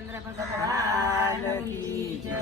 રામચંદ્ર ભગવાન કી જય।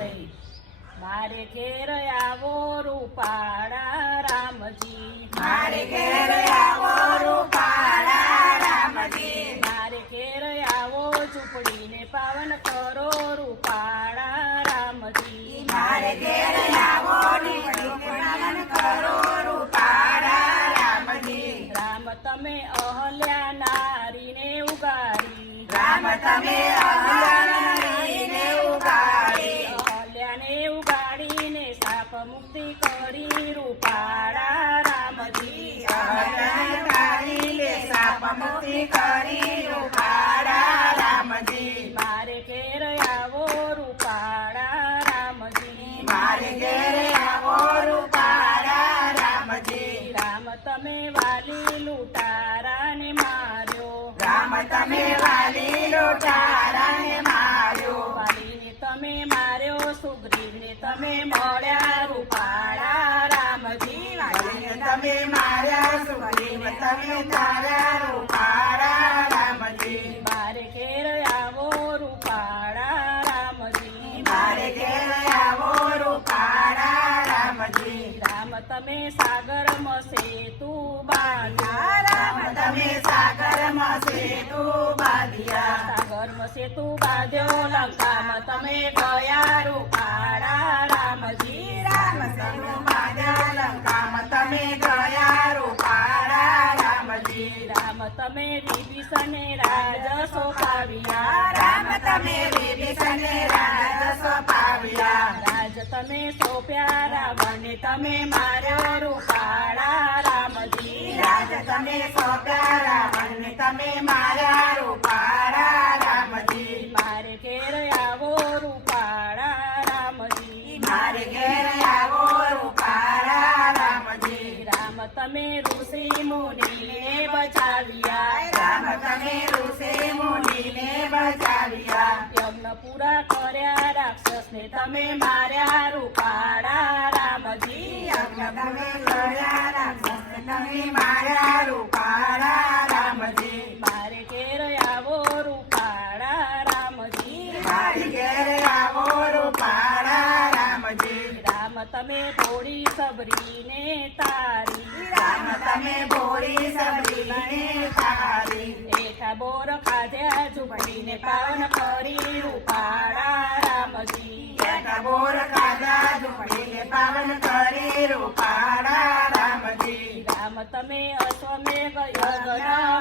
મારે ઘેર આવો રૂપાળા રામજી, મારે ઘેર આવો રૂપાળા રામજી, મારે ઘેર આવો ઝૂંપડીને પાવન કરો રૂપાળા રામજી, મારે ઘેર આવો ઝૂંપડીને પાવન કરો રૂપાળા રામજી। રામ તમે અહલ્યા નારીને ઉગાડી, રામ તમે અહલ્યાને ઉગાડી, અહલ્યાને ઉગાડીને શાપ મુક્તિ કરી રૂપાળા રામજી, અહલ્યાને શાપ મુક્તિ કરી રૂપાળા રામજી। મારે ઘેર આવો રૂપાળા રામજી, મારે ઘેર આવો રૂપાળા રામજી, રામ તમે વાલી લૂંટારાને માર્યો, રામ તમે વાલી લૂંટારાને માર્યો, વાલીને તમે માર્યો, સુગ્રીવને તમે મળ્યા રૂપાળા રામજી, વાલીને તમે માર્યા, સુગ્રીવ તમે તાર્યા રૂપાળા રામજી। મારે ઘેર આવો રૂપાળા રામજી, મારે ઘેર આવો રૂપાળા રામજી, રામ તમે સાગરમાં સેતુ બાંધ્યા, રામ તમે સાગરમાં સેતુ બાંધ્યા, સાગરમાં સેતુ બાંધ્યો, લંકામાં તમે ગયા રૂપાળા રામજી, રામ સેતુ બાંધ્યા, લંકામાં તમે ગયા રૂપાળા રામજી। રામ તમે વિભીષણને રાજ સોંપાવ્યા, રામ તમે વિભીષણને રાજ સોંપાવ્યા, રાજ તમે સોંપ્યા, રાવણને તમે માર્યો રૂપાળા રામજી, રાજ તમે સોંપ્યા, રાવણને તમે માર્યા રૂપાળા રામજી। મારે ઘેર આવો રૂપાળા રામજી, મારે ઘેર આવો રૂપાળા રામજી, રામ તમે ઋષિ મુનિને બચાવ્યા, રામ તમે ઋષિ મુનિને બચાવ્યા, યજ્ઞ પૂરા કર્યા, રાક્ષસને તમે માર્યા રૂપાળા રામજી, યજ્ઞ તમે કર્યા, રાક્ષસને તમે માર્યા રૂપાળા રામજી। મારે ઘેર આવો રૂપાળા રામજી, મારે ઘેર આવો રૂપાળા રામજી, રામ તમે ભોળી સબરીને તારી, રામ તમે ભોળી સબરીને તારી, એઠા બોર ખાધ્યા, ઝૂંપડીને પાવન કરી રૂપાળા રામજી, બેઠા બોર ખાધા, ઝૂંપડીને પાવન કરી રૂપાળા રામજી। રામ તમે અશ્વમેઘ યજ્ઞ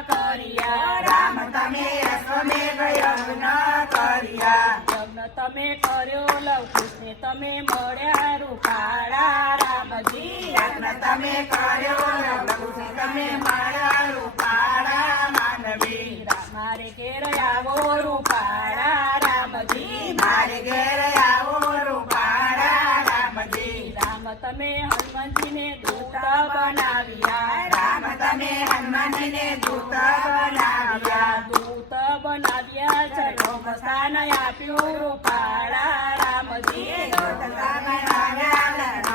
કર્યા, રામ તમે અશ્વમેઘ યજ્ઞ કર્યા, યજ્ઞ તમે કર્યો, લવકુશને તમે મળ્યા રૂપાળા રામજી, યજ્ઞ તમે કર્યો, લવકુશને તમે મળ્યા રૂપાળા માનવી। મારે ઘેર આવો રૂપાળા રામજી, મારે ઘેર આવો રૂપાળા રામજી, રામ તમે હનુમાનજીને દૂત બનાવ્યા, રામ તમે હનુમાનજીને દૂત બનાવ્યા, દૂત બનાવ્યા, ચલો સ્થાન આપ્યું રૂપાળા રામજી, દૂત બનાવ્યા,